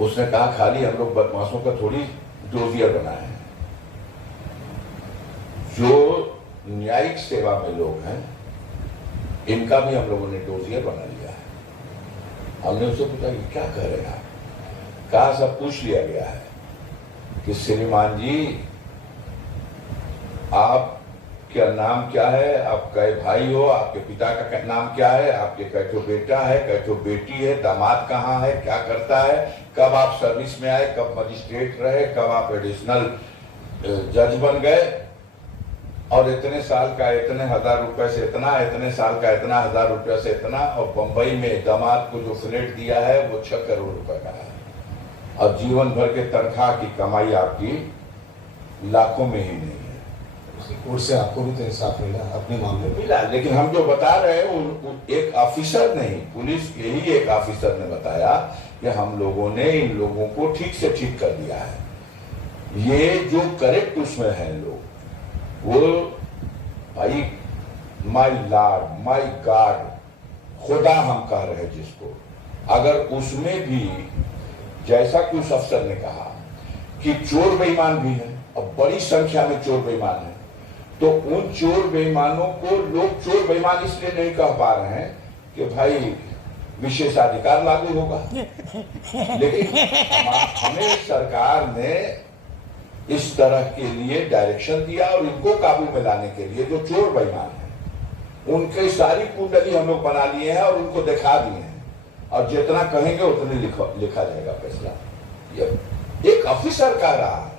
उसने कहा खाली हम लोग बदमाशों का थोड़ी डोजियर बनाए हैं, जो न्यायिक सेवा में लोग हैं इनका भी हम लोगों ने डोजियर बना लिया है। हमने उससे पूछा कि क्या कह रहे हैं आप? कहा सब पूछ लिया गया है कि श्रीमान जी आपका नाम क्या है, आप कै भाई हो, आपके पिता का नाम क्या है, आपके कैठो बेटा है, कैठो बेटी है, दामाद कहाँ है, क्या करता है, कब आप सर्विस में आए, कब मजिस्ट्रेट रहे, कब आप एडिशनल जज बन गए, और इतने साल का इतने हजार रुपए से इतना, इतने साल का इतना हजार रुपए से इतना, और बंबई में दामाद को जो फ्लैट दिया है वो 6 करोड़ रुपए का है, और जीवन भर के तनख्वाह की कमाई आपकी लाखों में ही नहीं है। कोर्ट से आपको भी तो इंसाफ मिला अपने मामले में? मिला, लेकिन हम जो बता रहे हैं एक ऑफिसर नहीं, पुलिस के ही एक ऑफिसर ने बताया कि हम लोगों ने इन लोगों को ठीक से ठीक कर दिया है। ये जो करेक्ट उसमें है लोग, वो भाई माय लॉर्ड माय गॉड खुदा हम कह रहे हैं जिसको, अगर उसमें भी जैसा कि उस अफसर ने कहा कि चोर बेईमान भी हैं और बड़ी संख्या में चोर बेईमान हैं, तो उन चोर बेईमानों को लोग चोर बेईमान इसलिए नहीं कह पा रहे हैं कि भाई विशेषाधिकार लागू होगा, लेकिन हमें सरकार ने इस तरह के लिए डायरेक्शन दिया और इनको काबू में लाने के लिए जो चोर बेईमान हैं उनकी सारी कुंडली हम लोग बना लिए हैं और उनको दिखा दिए हैं, और जितना कहेंगे उतने लिखा जाएगा फैसला। ये एक ऑफिसर कह रहा है,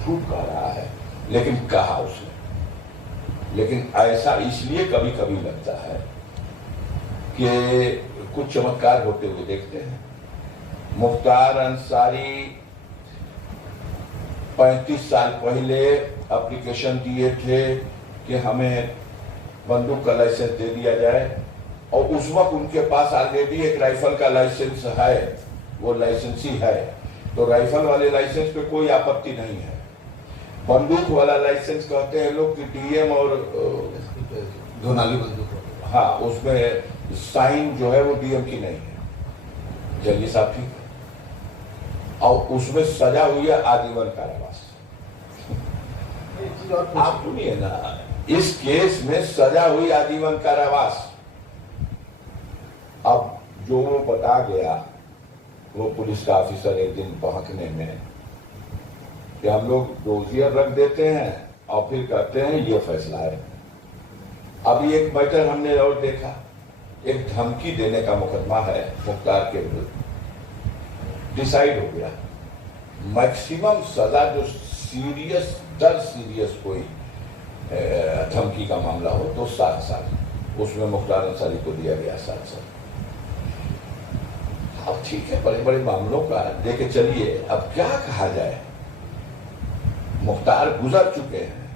झूठ कह रहा है, लेकिन कहा उसने। लेकिन ऐसा इसलिए कभी कभी लगता है कि कुछ चमत्कार होते हुए देखते हैं। मुख्तार अंसारी 35 साल पहले एप्लीकेशन दिए थे कि हमें बंदूक का लाइसेंस दे दिया जाए, और उस वक्त उनके पास ऑलरेडी एक राइफल का लाइसेंस है, वो लाइसेंस ही है, तो राइफल वाले लाइसेंस पे कोई आपत्ति नहीं है। बंदूक वाला लाइसेंस कहते हैं लोग कि डीएम और दोनाली बंदूक, हाँ, उसमें साइन जो है वो डीएम की नहीं है, जल्दी साहब ठीक है, और उसमें सजा हुई है आजीवन कारावास। आप सुनिए ना, इस केस में सजा हुई आजीवन कारावास। अब जो वो बता गया वो पुलिस का ऑफिसर एक दिन बहकने में कि हम लोग डोजियर रख देते हैं और फिर कहते हैं ये फैसला है। अभी एक मैटर हमने और देखा, एक धमकी देने का मुकदमा है मुख्तार के विरुद्ध, डिसाइड हो गया मैक्सिमम सजा जो सीरियस कोई धमकी का मामला हो तो 7 साल, उसमें मुख्तार अंसारी को दिया गया 7 साल। अब ठीक है, बड़े बड़े मामलों का देखे चलिए, अब क्या कहा जाए, मुख्तार गुजर चुके हैं,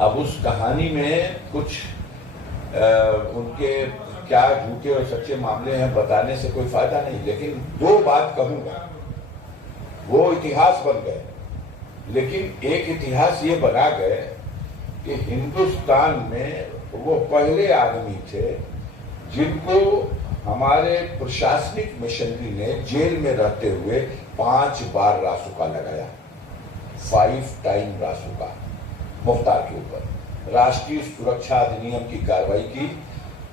अब उस कहानी में कुछ उनके क्या झूठे और सच्चे मामले हैं बताने से कोई फायदा नहीं, लेकिन 2 बात कहूंगा, वो इतिहास बन गए, लेकिन एक इतिहास ये बना गए कि हिंदुस्तान में वो पहले आदमी थे जिनको हमारे प्रशासनिक मिशनरी ने जेल में रहते हुए 5 बार रासुका लगाया, 5 टाइम रासुका मुख्तार के ऊपर, राष्ट्रीय सुरक्षा अधिनियम की कार्रवाई की,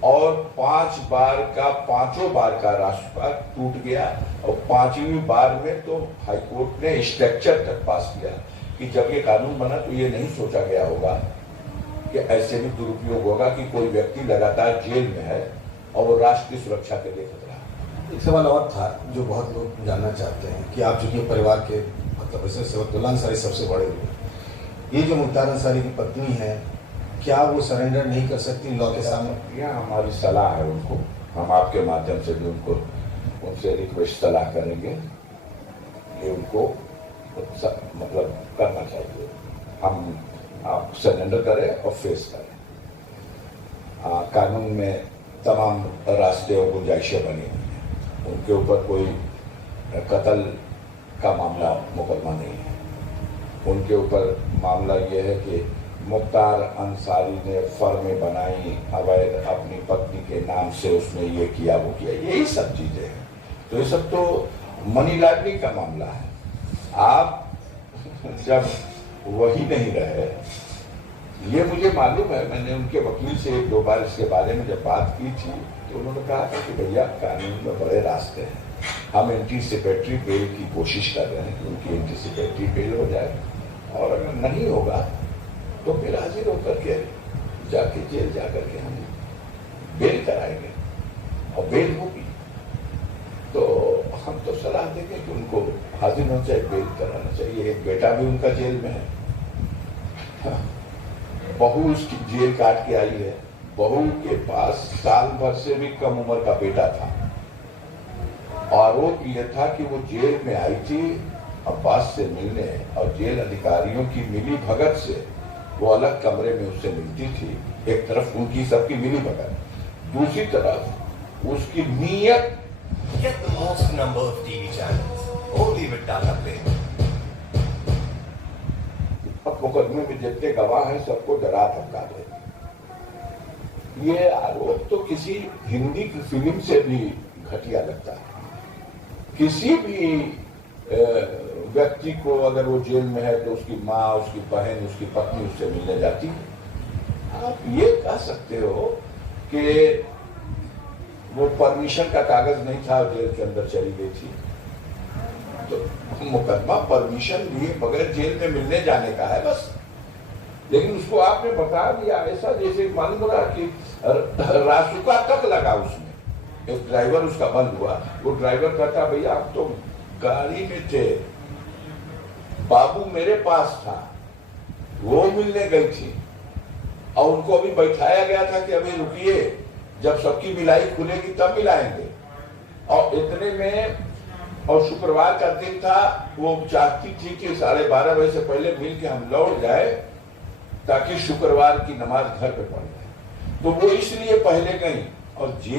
और 5 बार का 5 बार का रासुका टूट गया, और 5वीं बार में तो हाईकोर्ट ने स्ट्रक्चर तक पास किया कि जब ये कानून बना तो ये नहीं सोचा गया होगा कि ऐसे भी दुरुपयोग होगा कि कोई व्यक्ति लगातार जेल में है और वो राष्ट्रीय सुरक्षा के लिए खतरा। एक सवाल और था जो बहुत लोग जानना चाहते हैं कि आप चूंकि परिवार के मतलब सैफुद्दौला अंसारी सबसे बड़े हुए, ये जो मुख्तार अंसारी की पत्नी है, क्या वो सरेंडर नहीं कर सकती लॉ के सामने? यह हमारी सलाह है उनको, हम आपके माध्यम से भी उनसे रिक्वेस्ट सलाह करेंगे कि उनको मतलब करना चाहिए, हम आप सरेंडर करें और फेस करें। कानून में तमाम रास्ते और गुंजाइशें बनी हुई हैं, उनके ऊपर कोई कत्ल का मामला मुकदमा नहीं है, उनके ऊपर मामला यह है कि मुख्तार अंसारी ने फर्में बनाई अवैध अपनी पत्नी के नाम से, उसने ये किया वो किया, यही सब चीजें हैं। तो ये सब तो मनी लॉन्ड्रिंग का मामला है। आप जब वही नहीं रहे, ये मुझे मालूम है, मैंने उनके वकील से एक दो बार इसके बारे में जब बात की थी तो उन्होंने कहा था कि भैया कानून में बड़े रास्ते हैं, हम एंटीसिपेटरी बेल की कोशिश कर रहे हैं कि उनकी एंटीसिपेटरी बेल हो जाए, और अगर नहीं होगा तो फिर हाजिर होकर के जाके जेल जाकर के हम बेल कराएंगे और बेल होगी तो हम तो सलाह देंगे कि उनको हाजिर होना चाहिए, बेल कराना चाहिए। एक बेटा भी उनका जेल में है, हाँ। बहू उसकी जेल काट के आई है, बहू के पास साल भर से भी कम उम्र का बेटा था। आरोप यह था कि वो जेल में आई थी अब्बास से मिलने और जेल अधिकारियों की मिली भगत से वो अलग कमरे में उससे मिलती थी। एक तरफ उनकी सबकी मिली भगत, दूसरी तरफ उसकी नीयत। Get the most number of TV channels, only with Tata Play. मुकदमे में जितने गवाह हैं सबको डरा धमका दे। ये आरोप तो किसी हिंदी की फिल्म से भी घटिया लगता है। किसी भी व्यक्ति को अगर वो जेल में है तो उसकी माँ, उसकी बहन, उसकी पत्नी उससे मिलने जाती है। आप ये कह सकते हो कि वो परमिशन का कागज नहीं था, जेल के अंदर चली गई थी, तो मुकदमा परमिशन लिए बगैर जेल में मिलने जाने का है बस। लेकिन उसको आपने बता दिया ऐसा जैसे मालूम रहा कि रासुका तक लगा उसमें। एक ड्राइवर उसका बंद हुआ, वो ड्राइवर कहता भैया आप तो गाड़ी में थे, बाबू मेरे पास था, वो मिलने गई थी और उनको अभी बैठाया गया था कि अभी रुकिए, जब सबकी मिलाई खुलेगी तब मिलाएंगे। और इतने में, और शुक्रवार का दिन था, वो चाहती थी कि 12:30 बजे से पहले मिल के हम लौट जाए ताकि शुक्रवार की नमाज घर पे पढ़ जाए, तो वो इसलिए पहले गई और